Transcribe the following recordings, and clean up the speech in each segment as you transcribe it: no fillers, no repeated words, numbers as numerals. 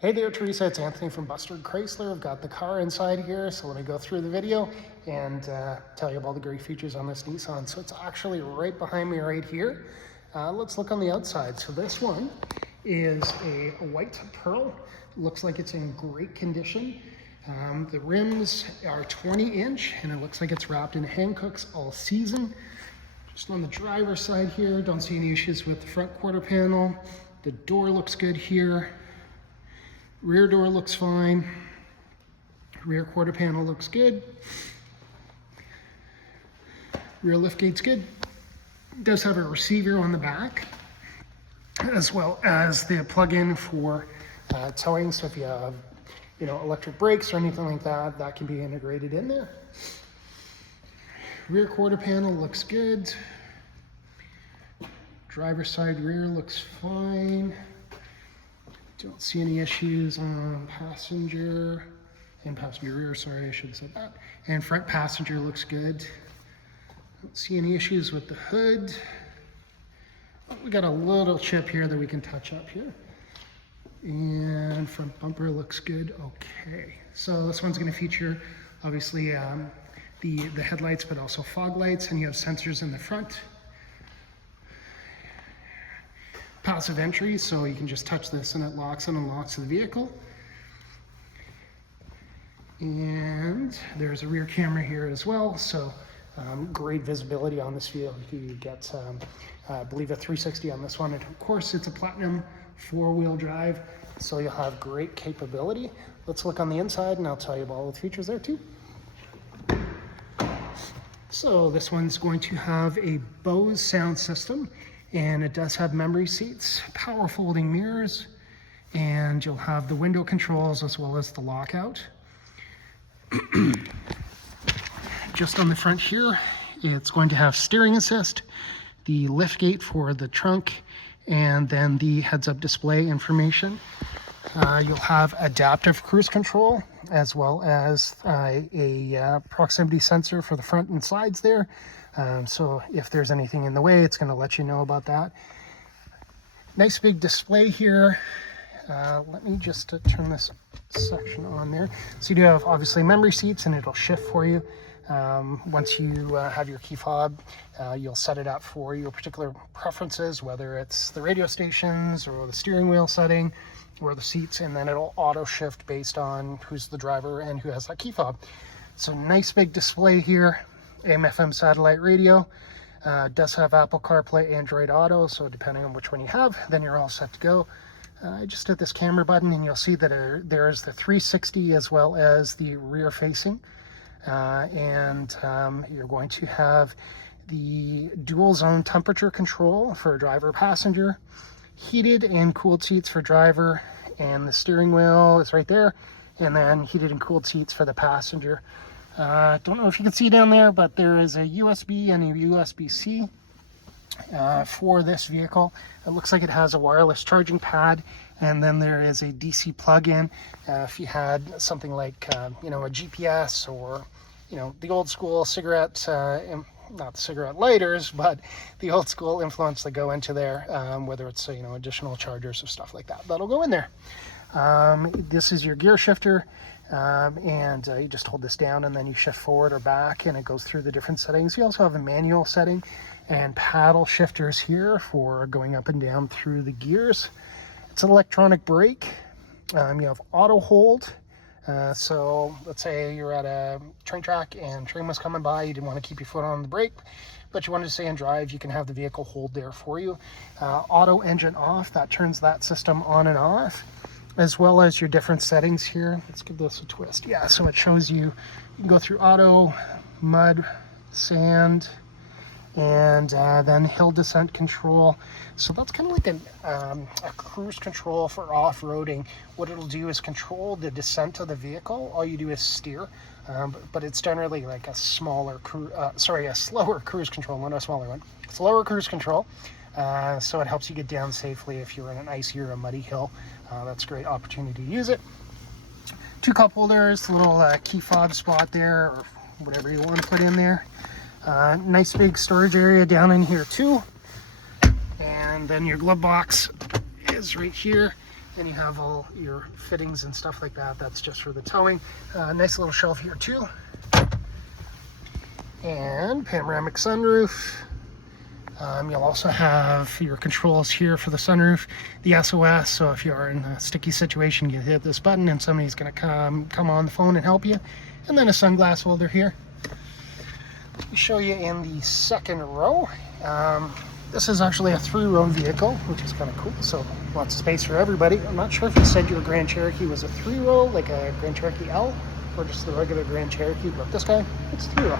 Hey there, Teresa. It's Anthony from Bustard Chrysler. I've got the car inside here, so let me go through the video and tell you about all the great features on this Nissan. So it's actually right behind me right here. Let's look on the outside. So this one is a white pearl. Looks like it's in great condition. The rims are 20-inch, and it looks like it's wrapped in Hankooks all season. Just on the driver's side here, don't see any issues with the front quarter panel. The door looks good here. Rear door looks fine. Rear quarter panel looks good. Rear liftgate's good. It does have a receiver on the back, as well as the plug-in for towing. So if you have, electric brakes or anything like that, that can be integrated in there. Rear quarter panel looks good. Driver's side rear looks fine. Don't see any issues on passenger rear, sorry, I should have said that. And front passenger looks good. Don't see any issues with the hood. We got a little chip here that we can touch up here. And front bumper looks good, okay. So this one's gonna feature, obviously, the headlights, but also fog lights, and you have sensors in the front. Passive entry, so you can just touch this and it locks and unlocks the vehicle. And there's a rear camera here as well, so great visibility on this vehicle. You get, I believe, a 360 on this one, and of course it's a platinum four-wheel drive, so you'll have great capability. Let's look on the inside and I'll tell you about all the features there too. So this one's going to have a Bose sound system, and it does have memory seats, power folding mirrors, and you'll have the window controls as well as the lockout. Just on the front here, it's going to have steering assist, the lift gate for the trunk, and then the heads-up display information. You'll have adaptive cruise control, as well as a proximity sensor for the front and sides there. So if there's anything in the way, it's going to let you know about that. Nice big display here. Let me just turn this section on there. So you do have obviously memory seats, and it'll shift for you. Once you have your key fob, you'll set it up for your particular preferences, whether it's the radio stations or the steering wheel setting or the seats, and then it'll auto shift based on who's the driver and who has that key fob. So nice big display here. AM/FM satellite radio. Does have Apple CarPlay, Android Auto, so depending on which one you have, then you're all set to go. Just hit this camera button and you'll see that there's the 360 as well as the rear facing. And you're going to have the dual zone temperature control for driver passenger, heated and cooled seats for driver, and the steering wheel is right there, and then heated and cooled seats for the passenger. Don't know if you can see down there, but there is a USB and a USB-C for this vehicle. It looks like it has a wireless charging pad, and then there is a DC plug-in. If you had something like, a GPS, or, the old school cigarette, not the cigarette lighters, but the old school influence that go into there, whether it's, additional chargers or stuff like that, that'll go in there. This is your gear shifter. And you just hold this down and then you shift forward or back, and it goes through the different settings. You also have a manual setting and paddle shifters here for going up and down through the gears. It's an electronic brake. You have auto hold. So let's say you're at a train track and train was coming by, you didn't want to keep your foot on the brake, but you wanted to stay in drive, you can have the vehicle hold there for you. Auto engine off, that turns that system on and off, as well as your different settings here. Let's give this a twist. Yeah, so it shows you can go through auto, mud, sand, and then hill descent control. So that's kind of like a cruise control for off-roading. What it'll do is control the descent of the vehicle. All you do is steer, but it's generally like a slower cruise control, not a smaller one. Slower cruise control. So it helps you get down safely if you're in an icy or a muddy hill. That's a great opportunity to use it. Two cup holders, a little key fob spot there, or whatever you want to put in there. Nice big storage area down in here too. And then your glove box is right here. And you have all your fittings and stuff like that. That's just for the towing. Nice little shelf here too. And panoramic sunroof. You'll also have your controls here for the sunroof, the SOS, so if you're in a sticky situation, you hit this button and somebody's going to come on the phone and help you. And then a sunglass holder here. Let me show you in the second row. This is actually a 3-row vehicle, which is kind of cool, so lots of space for everybody. I'm not sure if you said your Grand Cherokee was a 3-row, like a Grand Cherokee L, or just the regular Grand Cherokee, but this guy, it's 3-row.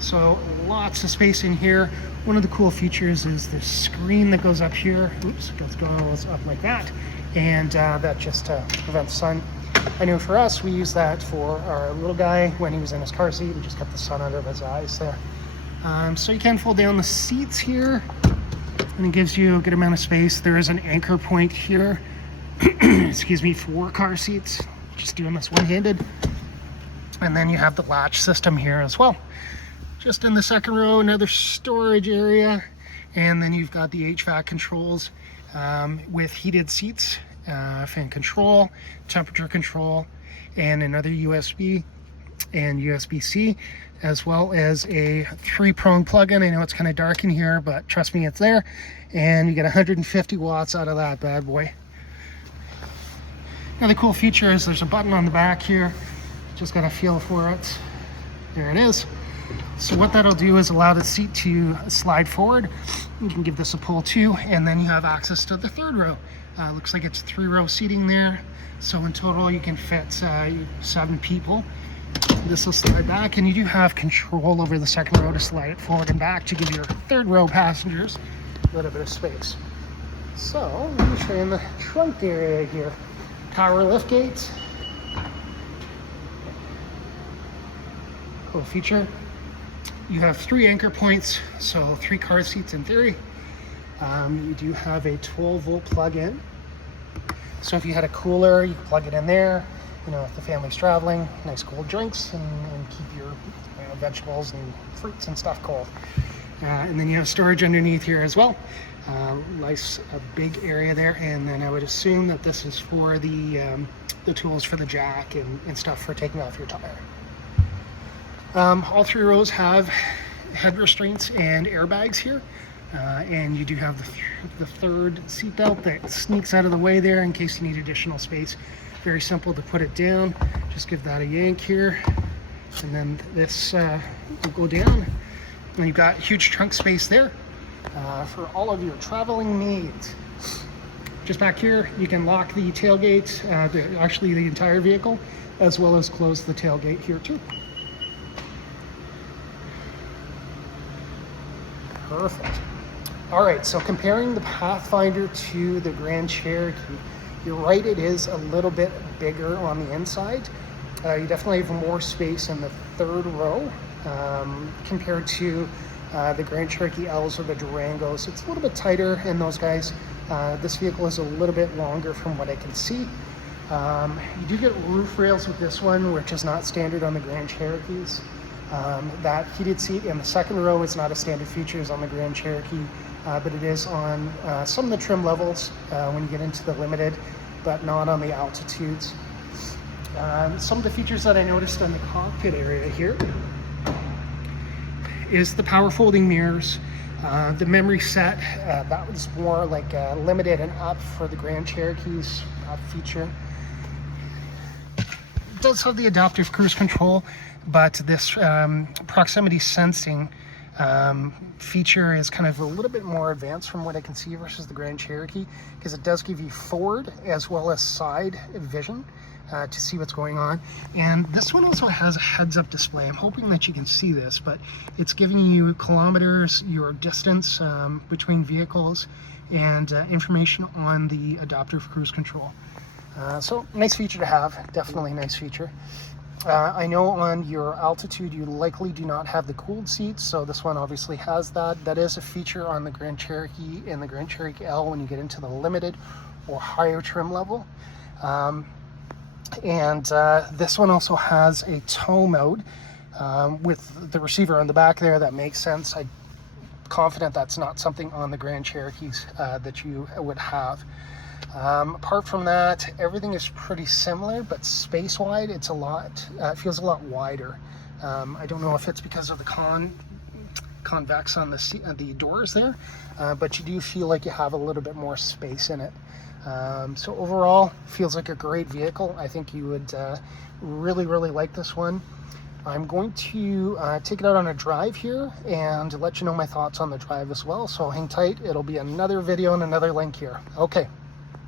So lots of space in here. One of the cool features is the screen that goes up here. Oops, goes up like that. And that just prevents sun. I know for us, we use that for our little guy when he was in his car seat. We just kept the sun out of his eyes there. So you can fold down the seats here, and it gives you a good amount of space. There is an anchor point here, excuse me, for car seats. Just doing this one-handed. And then you have the latch system here as well. Just in the second row, another storage area, and then you've got the HVAC controls with heated seats, fan control, temperature control, and another USB and USB-C, as well as a 3-prong plug-in. I know it's kind of dark in here, but trust me, it's there. And you get 150 watts out of that bad boy. Another cool feature is there's a button on the back here. Just got a feel for it. There it is. So what that'll do is allow the seat to slide forward. You can give this a pull too, and then you have access to the third row. Looks like it's 3-row seating there. So in total, you can fit 7 people. This will slide back, and you do have control over the second row to slide it forward and back to give your third row passengers a little bit of space. So let me show you in the trunk area here. Power lift gate. Cool feature. You have 3 anchor points, so 3 car seats in theory. You do have a 12-volt plug-in. So if you had a cooler, you can plug it in there. You know, if the family's traveling, nice cold drinks, and keep your vegetables and fruits and stuff cold. And then you have storage underneath here as well. Nice, a big area there. And then I would assume that this is for the tools for the jack and stuff for taking off your tire. All 3 rows have head restraints and airbags here, and you do have the third seat belt that sneaks out of the way there in case you need additional space. Very simple to put it down. Just give that a yank here, and then this will go down, and you've got huge trunk space there for all of your traveling needs. Just back here, you can lock the tailgate, actually the entire vehicle, as well as close the tailgate here too. Perfect. All right, so comparing the Pathfinder to the Grand Cherokee, you're right, it is a little bit bigger on the inside. You definitely have more space in the third row compared to the Grand Cherokee L's or the Durangos. It's a little bit tighter in those guys. This vehicle is a little bit longer from what I can see. You do get roof rails with this one, which is not standard on the Grand Cherokees. That heated seat in the second row is not a standard feature on the Grand Cherokee, but it is on some of the trim levels when you get into the limited, but not on the altitudes. Some of the features that I noticed in the cockpit area here is the power folding mirrors, the memory set, that was more like limited and up for the Grand Cherokee's feature. It does have the adaptive cruise control, but this proximity sensing feature is kind of a little bit more advanced from what I can see versus the Grand Cherokee, because it does give you forward as well as side vision to see what's going on. And this one also has a heads-up display. I'm hoping that you can see this, but it's giving you kilometers, your distance between vehicles, and information on the adaptive cruise control. So nice feature to have, definitely a nice feature. I know on your altitude you likely do not have the cooled seats, so this one obviously has that. That is a feature on the Grand Cherokee and the Grand Cherokee L when you get into the limited or higher trim level. This one also has a tow mode with the receiver on the back there. That makes sense. I'm confident that's not something on the Grand Cherokees that you would have. Apart from that, everything is pretty similar, but space-wide, it's a lot, it feels a lot wider. I don't know if it's because of the convex on the doors there, but you do feel like you have a little bit more space in it. So overall, feels like a great vehicle. I think you would really, really like this one. I'm going to take it out on a drive here and let you know my thoughts on the drive as well. So hang tight. It'll be another video and another link here. Okay.